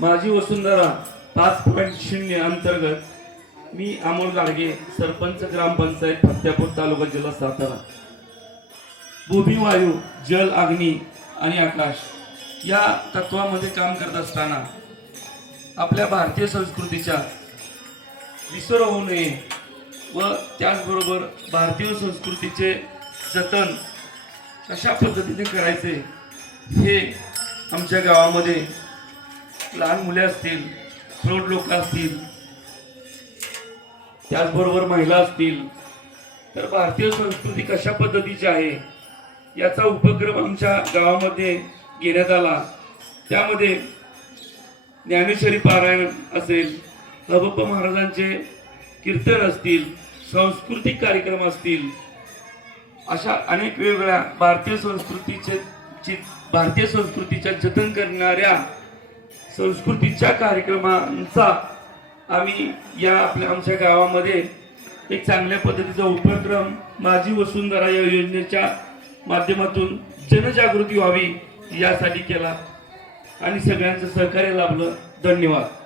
माझी वसुंधरा पाच पॉईंट शून्य अंतर्गत मी अमोल गाडगे सरपंच ग्रामपंचायत फत्यापूर तालुका जिल्हा सातारा. भूमी वायू जल अग्नी आणि आकाश या तत्वामध्ये काम करत असताना आपल्या भारतीय संस्कृतीच्या विसर होऊ नये व त्याचबरोबर भारतीय संस्कृतीचे जतन कशा पद्धतीने करायचे हे आमच्या गावामध्ये लहान मुले असतील प्रौढ लोक असतील त्याचबरोबर महिला असतील तर भारतीय संस्कृती कशा पद्धतीची आहे याचा उपक्रम आमच्या गावामध्ये घेण्यात आला. त्यामध्ये ज्ञानेश्वरी पारायण असेल हबप्प महाराजांचे कीर्तन असतील सांस्कृतिक कार्यक्रम असतील अशा अनेक वेगवेगळ्या भारतीय संस्कृतीचे भारतीय संस्कृतीच्या जतन करणाऱ्या संस्कृतीच्या कार्यक्रमांचा आम्ही या आपल्या आमच्या गावामध्ये एक चांगल्या पद्धतीचा उपक्रम माझी वसुंधरा या योजनेच्या माध्यमातून जनजागृती व्हावी यासाठी केला. आणि सगळ्यांचं सहकार्य लाभलं. धन्यवाद.